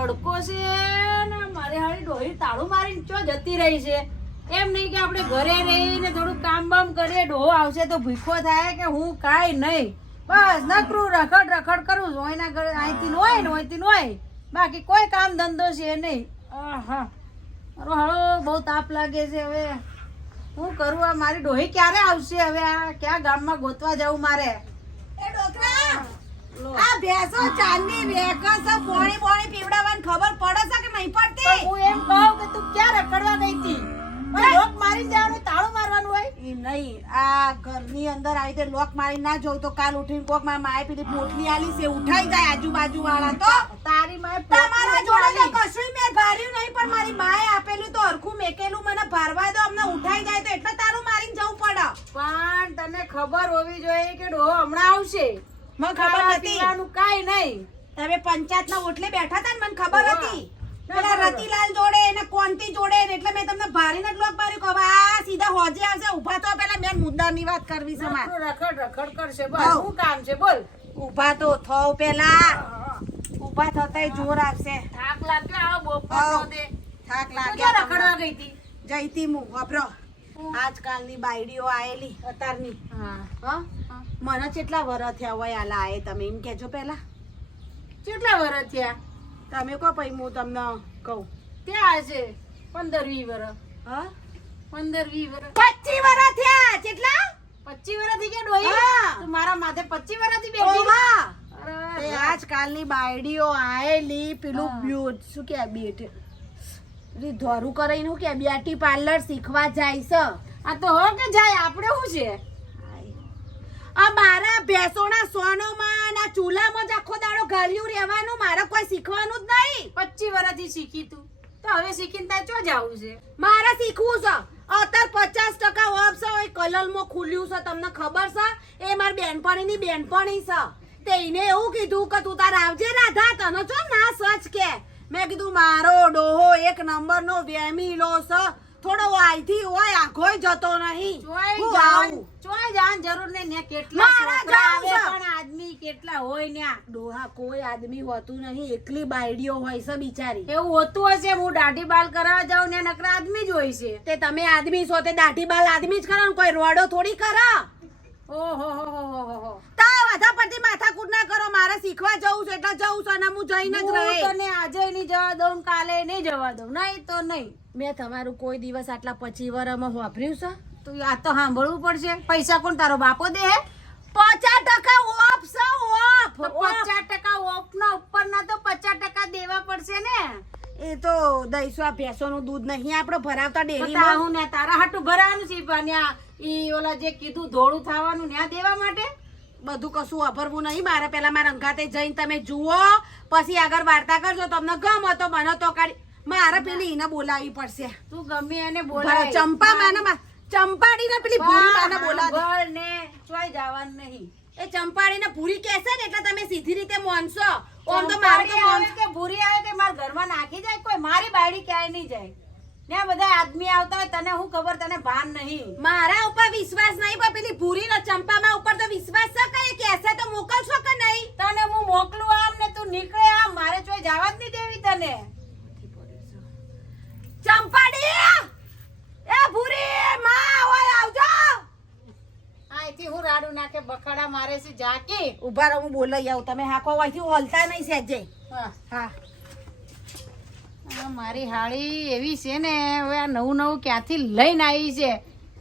તડકો છે ને મારે હારી ડોહી તાળું મારીને ચો જતી રહી છે? એમ નહીં કે આપણે ઘરે રહીને થોડું કામ બામ કરીએ, ડોહો આવશે તો ભૂખો થાય કે હું કાંઈ નહીં. બસ, નકરું રખડ રખડ કરું છું. એના ઘરે અહીંથી હોય ને અહીંથી હોય. બાકી કોઈ કામ ધંધો છે નહીં. હા મારો હાળો બહુ તાપ લાગે છે હવે. હું કરું આ મારી ડોહી ક્યારે આવશે? હવે આ ક્યાં ગામમાં ગોતવા જવું મારે? આ ભેંસો ચાંદની વેકસ પોણી પોણી પીવડાવવાની ખબર પડે છે કે નહીં પડતી? હું એમ કહું કે તું ક્યાં રખડવા ગઈ હતી? લોક મારી જવાનું તાળું મારવાનું હોય? નહીં આ ઘરની અંદર આવી રીતે લોક મારી ના જોઉં તો કાલ ઉઠીને કોક મારા માએ પેલી પોટલી આલી છે ઉઠાઈ જાય આજુબાજુ વાળા તો. તારી માએ તમારા જોડે તો કશું મેં ભાર્યું નહીં પણ મારી માએ આપેલું તો હરખું મેકેલું મને ભરવા દો અમને ઉઠાઈ જાય તો એટલે તારું મારીને જવું પડે. પણ તને ખબર હોવી જોઈએ કે ડોહો હમણાં આવશે. મને ખબર નથી. કાંઈ નહીં. તમે પંચાયતના ઓટલે બેઠા હતા ને મને ખબર. હતી. પેલા રતિલાલ જોડે ને કોંતી જોડે એટલે મેં તમને ભારીને જ લોક માર્યું કે આ સીધા હોજે આવશે ઊભા તો પેલા મેં મુદ્દાની વાત કરવી છે મારે. રખડ રખડ કરશે. બસ શું કામ છે? બોલ. ઊભા તો થવ પેલા. ઊભા થતાય જોર આવશે. થાક લાગ્યો આવો દે. થાક તું લાગે ક્યાં રખડવા ગઈ હતી. જઈતી હું વાપરો. આજકાલની બાયડીઓ આયેલી અતારની મને કેટલા વર થયા હોય આલા આયે તમે એમ કેજો પેલા કેટલા વર થયા? તમે કહો પછી હું તમને કહું. ત્યાં હશે? પંદર વી વર હા? પંદર વી વર પચીસ વરસ થયા કેટલા પચીસ વરથી કે ડોહી? મારા માથે પચીસ વરથી બેઠી? આજકાલની બાયડીઓ આયેલી પેલું. બ્યુટ શું કે રી ધોરું કરીને હું કે બ્યુટી પાર્લર શીખવા જાય છે. આ તો હો કે જાય આપણે શું છે? આ મારા ભેંસોના સોનોમાં ના ચૂલામાં જ આખો દાડો ગાલ્યું રહેવાનું મારે કોઈ શીખવાનું જ નહીં. પચીસ વર્ષથી શીખી તું. તો હવે શીખીને તાર ચો જવું છે? મારે શીખવું છે. અત્યારે પચાસ ટકા ઓફ છે હોય કલરમાં ખુલ્યું છે તમને ખબર છે? એ મારી બેનપણીની બેનપણી છે. તે એને એવું કીધું કે તું તાર આવજે રાધા તને ચો ના સચ કે. મેં કીધું મારો ડોહો એક નંબરનો વેમીલો છે થોડો વાયથી હોય આખોય જતો નહીં. હું આવું. ચોય જાન જરૂર નહીં ને કેટલા છોકરા આવે પણ આદમી કેટલા હોય ને ડોહા કોઈ આદમી હોતું નહીં એકલી બાયડીઓ હોય છે બિચારી. એવું હોતું હશે હું દાઢી બાલ કરાવવા જાઉં ને નકરા આદમી જ હોય છે. તે તમે આદમી છો તે દાઢી બાલ આદમી જ કરો ને કોઈ રોડો થોડી કરો ઓહો હો હો હો હો હો. તા વધા પડતી માથાકૂટ ના કરો મારે શીખવા જવું છે એટલે જવું છે અને હું જઈને જ રહે તને આજે નહીં જવા દઉં કાલે નહીં જવા દઉં. નહીં તો નહીં. મેં તમારું કોઈ દિવસ આટલા પચી વરમાં વાપર્યું છે? તો આ તો સાંભળવું પડશે. પૈસા કોણ તારો બાપો દે હે? પચાસ ટકા ઓફ છે ઓફ. પચાસ ટકા ઓફ ના ઉપર ના તો પચાસ ટકા દેવા પડશે ને. એ તો દઈશું આ ભેંસોનું દૂધ નહીં આપણે ભરાવતા ડેરી ડેરીમાં. ને તારા હાટું ભરાવાનું છે પણ ઈ ઓલા જે કીધું ધોળું થવાનું ન્યા દેવા માટે? બધું કશું અભરવું નહીં. મારે પેલા મારા અંગાતે જઈને તમે જુઓ. પછી આગળ વાર્તા કરજો. તમને ગમો તો મને તો કાઢી. મારે પેલી એને બોલાવી પડશે. તું ગમે એને બોલાવ ચંપા માને ચંપાડીને પેલી ભૂરી માને બોલાવી. ને. ચોઈ જવાનું નહીં. એ ચંપાડીને ભૂરી કહેશે ને એટલે તમે સીધી રીતે મોનશો. ઓમ તો મારે તો કે ભૂરી આવે કે મારા ઘરમાં નાખી જાય? કોઈ મારી બાયડી ક્યાંય નહીં જાય. ને બધા આદમી આવતા હોય તને હું ખબર તને ભાન નહીં. મારા ઉપર વિશ્વાસ નહીં પણ પેલી ભૂરી ને ચંપામાં ઉપર તો વિશ્વાસ છે કે કેસે તો મોકલશો કે નહીં? તને હું મોકલું આમ ને તું નીકળે આમ મારે જોઈ જવા જ નહીં દેવી તને. ચંપાડી! એ ભૂરી માં ઓય આવજો! અહીંથી હું રાડું નાખે બખાડા મારે છે જાકી. ઊભા રહો હું બોલાઈ આવું. તમે હાકો અહીંથી હલતા નહીં સેજે હા. હા. મારી હાળી એવી છે ને, હવે આ નવું નવું ક્યાંથી લઈને આવી છે?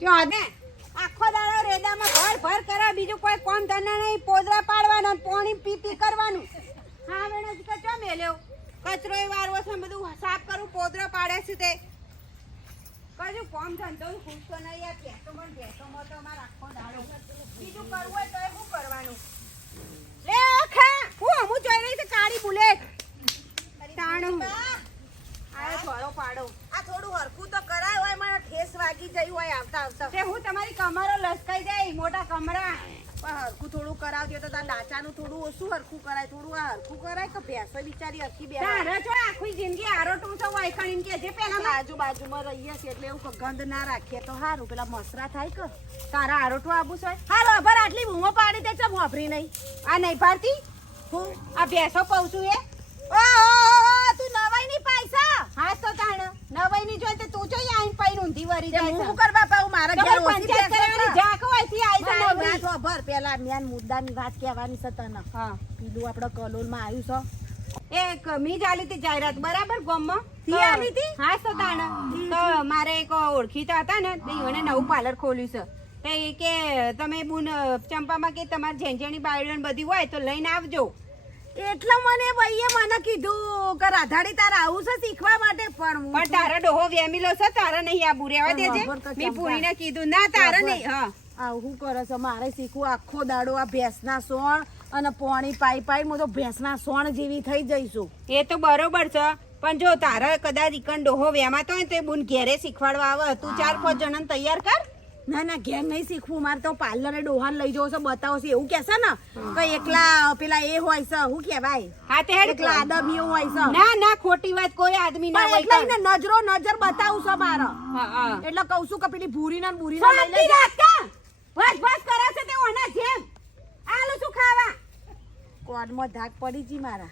ક્યાં આદે આખો દાડો રેડામાં ભર ભર કરે બીજું કોઈ કોમ ધંધા નહીં. પોદરા પાડવાના, પોણી પી પી કરવાનું. હા વેણે જ ચો મેલ્યો? કચરો એ વારવો છે બધું સાફ કરું, પોદરા પાડે છે તે. કજુ કોમ ધંધો ખૂટતો નહીં, આ ભેંસો પણ ભેંસોમાં મોટો અમારે આખો દાડો. બીજું કરવું હોય તો શું કરવાનું? લે ખા હું હું જોઈ રહી છે કાળી બુલેટ. તાણું. થોડો પાડો. આ થોડું હરખું તો કરાય હોય મને ઠેસ વાગી જઈ હોય આવતા આવતા. તે હું તમારી કમરો લસકાઈ જાય મોટા કમરા. પણ હરખું થોડું કરાવજો તો તાર ડાચાનું થોડું ઓછું હરખું કરાય થોડું આ હરખું કરાય કે ભેંસો બિચારી હરખી બે તારે જો આખી જિંદગી છો હોય કે જે પેલા આજુબાજુમાં રહીએ છીએ એટલે એવું ગંધ ના રાખીએ તો સારું પેલા મસરા થાય કે તારા આરોટું આબુ છે? હાલો અભર આટલી બૂમો પાડી દે છે વાપરી નહીં. આ નહીં પાડતી? હું આ ભેંસો કહું છું એ? ઓ, તું ઓ, નહીં તું હા તો તાણ. નવાઈની જોઈ તો તું જોઈ આઈને પૈન ઊંધી વરી જાય હું કર બાપા હું મારા ઘેર પંચાયત કરવાની જાક હોયથી આઈ જાય. મારી તો ભર પેલા મેન મુદ્દાની વાત કહેવાની છે તને. હા. આપણો કલોલમાં આવ્યું છે. એક મી ચાલી હતી જાહેરાત બરાબર ગામમાં? તી તો- આલી તી? હા તો તાણ. તો મારે એક ઓળખીતા હતા ને એને નવું પાર્લર ખોલ્યું છે. તો એ કે તમે બુન ચંપામાં કે તમારે ઝેંઝેણી બાયડણ બધી હોય તો લઈને આવજો. એટલે મને ભાઈએ મને કીધું કે રાધાડી તારા આવું છે શીખવા માટે પણ પણ તારા ડોહો વેમીલો છે તારા નહીં આબુ રહેવા દેજે મેં પૂરીને કીધું ના તારા નહીં હા. આવું કરે છે? મારે શીખવું આખો દાડો આ ભેંસના સોણ અને પોણી પાઈ પાઈ હું તો ભેંસના સોણ જેવી થઈ જઈશું. એ તો બરોબર છે પણ જો તારે કદાચ ઈકન ડોહો વેમાતો હોય તો એ બુન ઘેરે શીખવાડવા આવે. તું ચાર પાંચ જણાને તૈયાર કર. ના ના ઘેર નહીં શીખવું. મારે તો પાર્લરે ડોહાન લઈ જવો છો બતાવો છો એવું કહેશે ને? કે એકલા પેલા એ હોય છે શું કહેવાય? હા તે એકલા આદમીઓ હોય છે. ના ના ખોટી વાત કોઈ આદમી ના હોય એટલે નજરો નજર બતાવું છો મારે. એટલે કહું છું કે પેલી ભૂરી ના ભૂરી ના લઈ લે બસ બસ કરે છે તે ઓના જેમ. આલુ શું ખાવા? કોડમાં ધાક પડી જી મારા.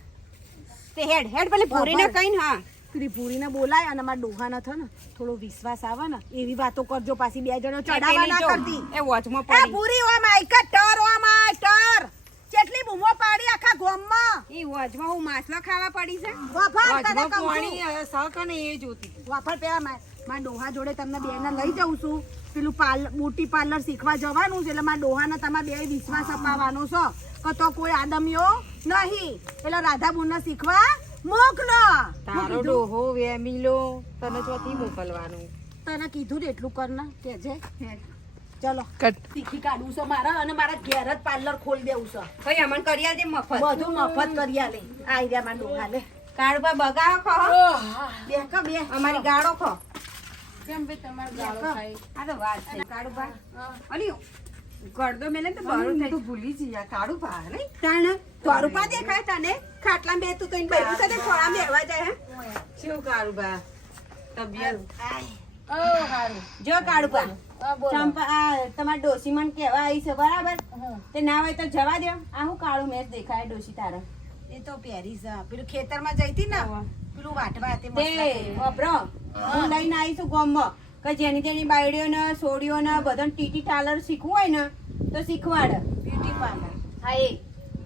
તે હેડ હેડ પેલી ભૂરી ને કઈ હા. ભૂરીને બોલાય અને મારા ડોહાના થો ને થોડો વિશ્વાસ આવે ને એવી વાતો કરજો પાછી બે જણો ચડાવવા ના કરતી. એ વોચમાં પડી. પૂરી ઓ માઈક ટર ઓ આય ટર કેટલી બૂમો પાડી આખા ગોમમાં. ઈ વોચમાં હું માછલા ખાવા પડી છે? વફાર તને કહું પાણી છું. હવે એ જોતી. વાફર પેલા મારા ડોહા જોડે તમને બેને લઈ જાઉં છું. પેલું પાર્લર બ્યુટી પાર્લર શીખવા જવાનું છે એટલે મારા ડોહાને તમારે બે વિશ્વાસ અપાવવાનો છે. કે તો કોઈ આદમીઓ નહીં. એટલે રાધા બુનને શીખવા મોકલો. તારો ડોહો વેમીલો. તને ચોથી મોકલવાનું. તને કીધું ને એટલું કર ને કેજે ચલો. શીખી કાઢવું છે મારા અને મારા ઘેર જ પાર્લર ખોલી દેવું છે. ભાઈ અમન કરી આલજે મફત. બધું મફત કરી આલે. આઈ રહ્યા મારા ડોહા લે. કાળુબા બગાડો ખો. બે કા બે અમારી ગાળો ખો. કેમ ભાઈ તમારે ગાળો ખાઈ આ તો વાત છે. કાળુબા અલી ગળદો મેલે તો બરું થઈ ભૂલી જઈએ કાળું પા નહીં. તાણ? સ્વરૂપા દેખાય તને? ખાટલા બે તું કઈ બેઠું છે ખોળા મે આવા જાય હે? શું કાળુબા તબિયત? ઓ હારું. જો કાળું પા ચંપા આ તમારી ડોસી મન કેવા આવી છે બરાબર? તે ના હોય તો જવા દે આ હું કાળું મેચ દેખાય ડોસી તારા. એ તો પહેરી છે પેલું ખેતરમાં જઈતી ને. પેલું વાટવા તે તે વપરો. હું લઈને આવીશું ગામમાં. કે જેની તેની બાયડીઓને સોડીઓને બધાને ટીટી ટાલર શીખવું હોય ને તો શીખવાડ. Beauty parlour. હા એ.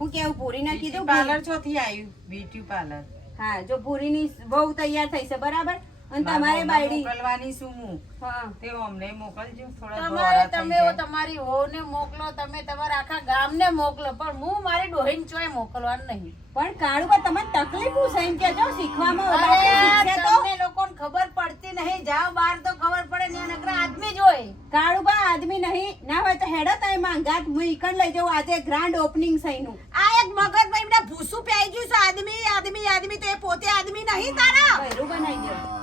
હું કેવું પૂરીને કીધું પાર્લર ચોથી આવ્યું બ્યુટી પાર્લર. હા જો ભૂરીની બહુ તૈયાર થઈ છે બરાબર? અને તમારે બાયડી? મોકલવાની શું હું. હા. તે અમને મોકલજો થોડા તમારે તમે. તમારી વહુને મોકલો તમે તમારા આખા ગામને મોકલો પણ હું મારી ડોહીન ચોય મોકલવાનું નહીં. પણ કાળુબા તમે તકલીફ છે? કે જો શીખવામાં અરે તમને લોકોને ખબર પડતી નહીં. જાવ બહાર તો ખબર પડે ને નકરા આદમી જોઈ કાળુબા આદમી નહીં. ના હોય તો હેડો તમે માંગાત હું ઈકણ લઈ જાઉં. આજે ગ્રાન્ડ ઓપનિંગ સહીનું આ એક ભાઈ એમને ભૂસું પ્યાઈ ગયું છે. આદમી આદમી આદમી તે પોતે આદમી નહીં તારા. ભૈરું બનાવી દો તો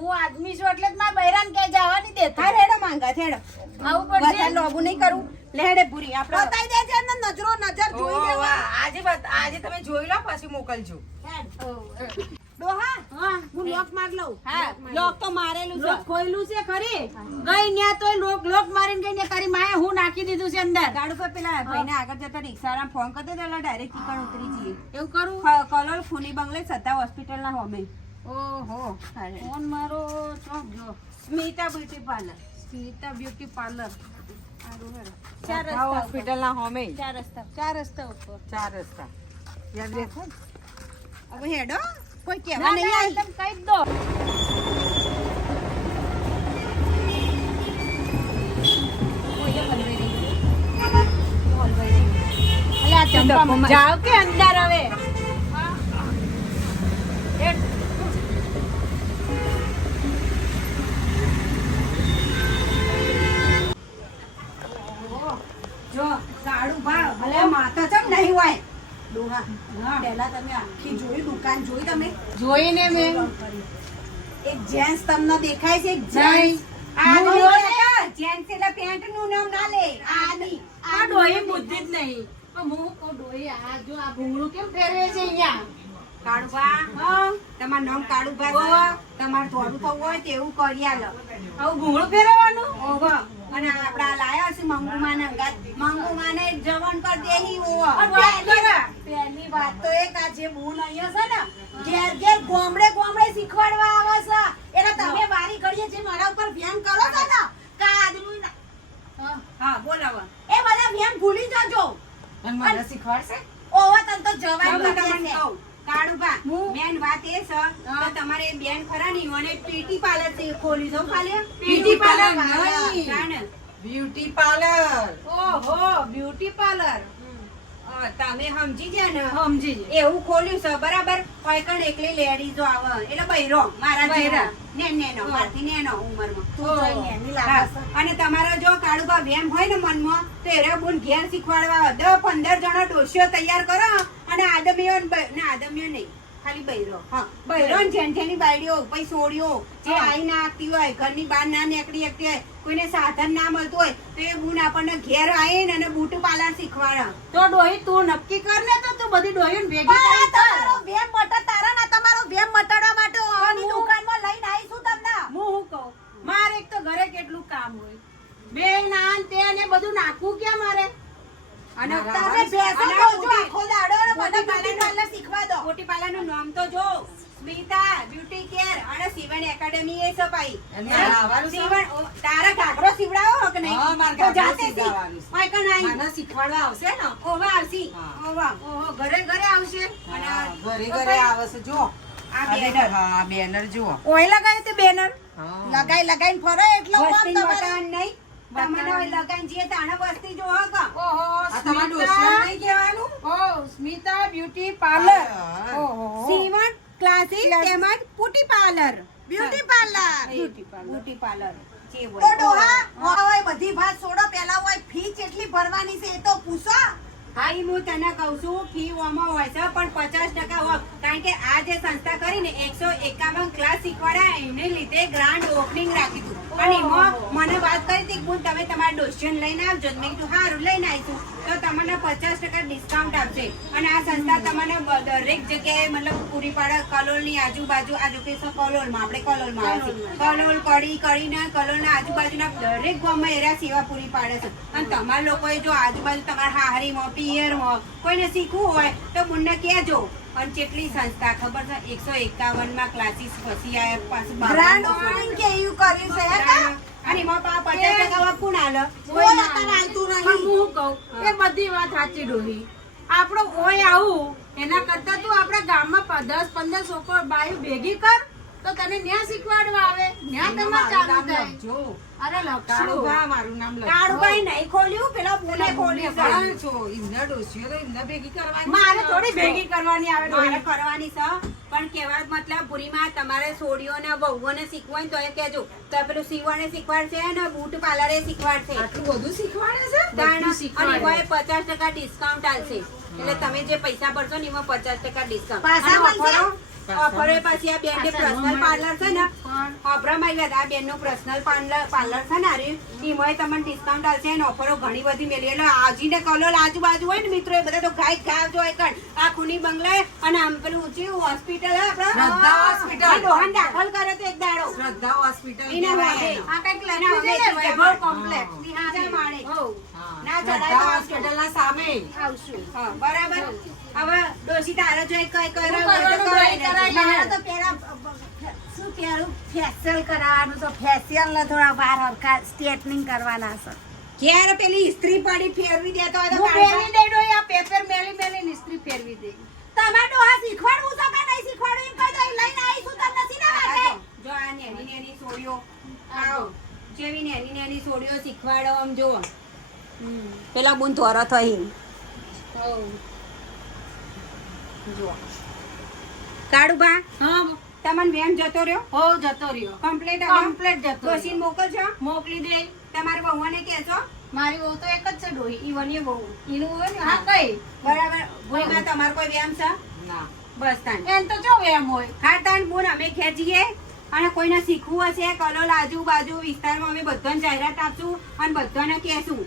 હું આદમી છું એટલે જ મારા બૈરાને કે જવાની દે હા હેડો માંગા હેડો. આવું પડશે. લોબુ નહીં કરું. લેડે પૂરી આપણે બતાઈ દેજે એમને નજરો નજર જોઈ લેવા. આજે આજે તમે જોઈ લો પછી મોકલજો. ડોહા હા. હું લોક માર લઉં. હા લોક તો મારેલું છે. ખોઈલું ખોયલું છે ખરી? ગઈ ન્યા તો લોક લોક મારીને ગઈ ને તારી માએ હું નાખી દીધું છે અંદર. ગાડું પર પેલા ભાઈને આગળ જતા રિક્ષાવાળાને ફોન કરતો તો ડાયરેક્ટ ઈકણ ઉતરી જઈએ. એવું કરું? કલોલ ખૂની બંગલે સત્તા હોસ્પિટલના હોમે. ઓહો ફોન મારો ચોક જો. Smita beauty parlour. Smita beauty parlour. ચાર સત્તા હોસ્પિટલના હોમે. ચાર રસ્તા ચાર રસ્તા ઉપર. ચાર રસ્તા. યાદ રહેશે હવે હેડો. કોઈ કહેવા નહીં આવી. તમે કહી દો. જાઓ કે અંદર હવે? પહેલા તમે આખી જોઈ દુકાન જોઈ તમે? જોઈને મેં. એક જેન્ટ્સ તમને દેખાય છે એક. જેન્ટ્સ. આ નહીં જોઈ કહેતા, જેન્ટ્સ એટલે પેન્ટનું નામ ના લે. આની આ ડોહી બુદ્ધિ જ નહીં. પણ હું કહું ડોહી આ જો આ ભૂંગળું કેમ ફેરવે છે અહીંયા? કાળુબા તમારું નામ કાળુબા તમારે થોડું થવું હોય તેવું કરી આલો. આવું ભૂંગળું ફેરવવાનું? અને આપડા લાયા છે મંગુમાને અંગાત. મંગુમાને જવન પર દેહી. બા પહેલી વાત તો એક આ જે બૂન અહીંયા છે ને ઘેર ઘેર ગોમડે ગોમડે શીખવાડવા આવે છે. એટલે તમે વારી ઘડીએ જે મારા ઉપર ધ્યાન કરો છો ને કા આદમી હા. બોલાવો એ બધા ધ્યાન ભૂલી જજો. અને મને શીખવાડશે? ઓવા તન તો જવાય નથી કહું, કાળુબા, મેન વાત એ છે કે તમારે બેન ખરા ને ઈવોને PT પાર્લરથી ખોલી દો ખાલી. પીટી પાર્લર નહીં. બ્યુટી પાર્લર ઓહો બ્યુટી પાર્લર તમે સમજી ગયા ને? સમજી. એવું ખોલ્યું છે બરાબર? કોઈ કણ એકલી લેડીઝો આવે એટલે બૈરો મારા. જેવા. ને નેનો મારથી નેનો ઉંમરમાં. અને તમારો જો કાળુબા વેમ હોય ને મનમાં તો એરે બોન ઘેર શીખવાડવા દસ પંદર જણા ડોસીઓ તૈયાર કરો. બ- નહીં. ખાલી બૈરો. હા બૈરો ને જેન જેની બાયડીઓ પછી સોડીઓ જે. આઈ ના આપતી હોય ઘરની બહાર ના નીકળી શકતી હોય કોઈને સાધન ના મળતું હોય તો એ બુન આપણને ઘેર આવીને અને બૂટ પાલા શીખવાડા. તો ડોહી તું નક્કી કર ને તો તું બધી ડોહી ભેગી કરી. તમારો વ્યાયામ મટા તારા ના તમારો બે મટાડવા માટે ઓવાની હું- દુકાનમાં લઈને આવીશું તમને. હું હું કહું? મારે એક તો ઘરે કેટલું કામ હોય. બે નાન તે ને બધું નાખવું ક્યાં મારે? અને તમે બેસો અને તો જો બુટી- આખો દાડો અને બુટી બ્યુટી પાર્લર શીખવા દો. બ્યુટી પાર્લરનું નામ તો જો. સ્મિતા બ્યુટી કેર અને સીવણ એકેડમી એ સપાઈ. એને આવવાનું સીવણ તારા ઘાઘરો સીવડાવો કે નહીં? હા, મારે ઘાઘરો જાતે સીવડાવવાનું છે. ઓય કણ મને શીખવાડવા આવશે ને? ઓવા આવશી. ઓવા. ઓહો ઘરે ઘરે આવશે. અને ઘરે ઘરે આવે જો આ આ બેનર. લગાઈ હા બેનર જુઓ. ઓય લગાવી તે બેનર. લગાઈ લગાઈને ફરો એટલો વસ્તી તમારે. નહીં. તમને લગાઈને જઈએ તાણે વસ્તી જોવો કે. ઓહો આ તમારે સ્મિતા ડોશીઓને નહીં કહેવાનું ઓ સ્મિતા બ્યુટી પાર્લર હા. ઓહો સીવણ ક્લાસીસ તેમજ beauty parlour. Beauty parlour beauty parlour beauty parlour બધી વાત છોડો પેલા હોય ફી કેટલી ભરવાની છે એ તો પૂછો. હા ઈ હું તને કહું છું ફી ઓમાં હોય છે પણ પચાસ ટકા હોય કારણ કે આ જે સંસ્થા કરીને એકસો એકાવન ક્લાસ શીખવાડ્યા એને લીધે ગ્રાન્ડ ઓપનિંગ રાખી હતું અને એમાં મને વાત કરી હતી કે તમે તમારા ડોશિયન લઈને આવજો. મેં કીધું સારું લઈને આવીશું. તો તમને પચાસ ટકા ડિસ્કાઉન્ટ આપશે. અને આ સંસ્થા તમને દરેક જગ્યાએ મતલબ પૂરી પાડે કલોલની આજુબાજુ આજુકેશન કલોલમાં આપણે કલોલમાં આવે કલોલ કડી કડીના કલોલના આજુબાજુના દરેક ગામમાં એરા સેવા પૂરી પાડે છે. અને તમારા લોકોએ જો આજુબાજુ તમારા હાહરીમાં પિયરમાં કોઈને શીખવું હોય તો મુન્ને કહેજો. અને કેટલી સંસ્થા ખબર છે? એકસો એકાવનમાં ક્લાસીસ પછી આયા પાછું બ્રાન્ડ ઓપનિંગ કે એવું કર્યું છે હે કા? અને એમાં પા પચાસ ટકા ઓફ કોણ આલે? કોઈ અત્યારે પણ નહીં. હું કહું એ બધી વાત સાચી ડોહી. આપણો ઓય આવું એના કરતા તું આપણા ગામમાં દસ પંદર છોકરો બાયું ભેગી કર તો તને ન્યા શીખવાડવા આવે. ન્યા તમારે ચાલુ થાય. અરે કાળુભા મારું નામ. કાળુભાઈ નહીં ખોલ્યું પેલા બોલે ખોલ્યું છે. છો, એમના ડોસીઓ તો એમને ભેગી કરવાની મારે થોડી ભેગી કરવાની આવે મારે કરવાની છે. પણ કહેવાનો મતલબ પૂરીમાં તમારે સોડીઓને વહુઓને શીખવું હોય તો એ કહેજો. તો પેલું સીવણે શીખવાડશે ને બૂટ પાર્લરે શીખવાડશે. આટલું બધું શીખવાડે છે. અને કોઈ પચાસ ટકા ડિસ્કાઉન્ટ આવશે એટલે તમે જે પૈસા ભરશો ને એમાં પચાસ ટકા ડિસ્કાઉન્ટ. અને? ઓફરો- ઓફરો પછી આ બેન પર્સનલ પાર્લર છે ને ઓફરમાં આવ્યા આ બેનનું પર્સનલ પાર્લર પાર્લર છે ને અરે એમાં તમને ડિસ્કાઉન્ટ આવશે અને ઓફરો ઘણી બધી મેળવી એટલે આજી ને કલોલ આજુબાજુ હોય ને મિત્રો એ બધા તો ગાય ગાવ જો કણ. આ ખૂની બંગલા અને આમ પેલું ઊંચી હોસ્પિટલ શ્રદ્ધા. Hospital. ડોહાન દાખલ કરે તો એક દાડો. શ્રદ્ધા હોસ્પિટલ એના કહેવાય આ કંઈક લખ્યું છે ને વૈભવ કોમ્પ્લેક્સ બીજા માળે. હોવ. ના ચડાય શ્રદ્ધા તો સામે. આવશું. હા, બરાબર. હવે ડોશી તારે જો કઈ શું કરાવવું કરવાનું હોય તો કરાવી ભાઈ? કરાવી દેજો. મારે તો પેલા શું પેલું ફેશિયલ કરાવવાનું છે. ફેશિયલ ને થોડા વાર હરખા સ્ટ્રેટનિંગ કરવાના છે. ક્યારે પેલી ઇસ્ત્રી પડી ફેરવી દેતો હોય તો ફેરવી પેપર મેલી મેલી ને ઇસ્ત્રી ફેરવી દે. તમારે આ શીખવાડવું છે કે નહીં શીખવાડવું એમ કહી દો એ લઈને આવીશું તમને નથી ના આ વાગે જો, જો આ નેની નેની સોડીઓ આવો જેવી નેની છોડીઓ શીખવાડો આમ જો. પેલા બુન થોરો થઈ. જો. કાળુબા હા. તમને વેમ જતો રહ્યો? હો જતો રહ્યો. કમ્પ્લીટ કમ્પ્લીટ જતો મશીન મોકલજો. મોકલી દે. તમારા બહુને કહેજો. મારી વહુ તો એક જ છે ડોહી. ઈ વન્ય બહુ ઈનું હોય ને? હા. કઈ? બરાબર. ભૂઈમાં તમારો કોઈ વ્યાયામ છે? ના. બસ તાન એમ તો જો એમ હોય. હા તાન અમે ખેંચીએ. અને કોઈને શીખવું હશે કલોલ આજુબાજુ વિસ્તારમાં અમે બધાને જાહેરાત આપશું અને બધાને કહેશું.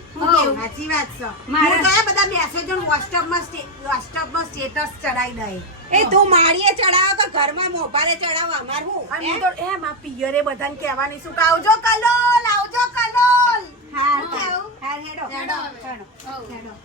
સાચી વાત છે. મારે- કયા બધા મેસેજો વોટ્સઅપમાં વોટ્સઅપમાં સ્ટેટસ ચડાવી દઈ. એ તું માળીએ ચડાવો કે ઘરમાં મોબાઈલે ચડાવ અમાર હું? અને? તો એમ આ પિયરે બધાને કહેવાની શું કાવજો આવજો કલોલ આવજો કલોલ. હા હા હેડો હેડો. હેડો.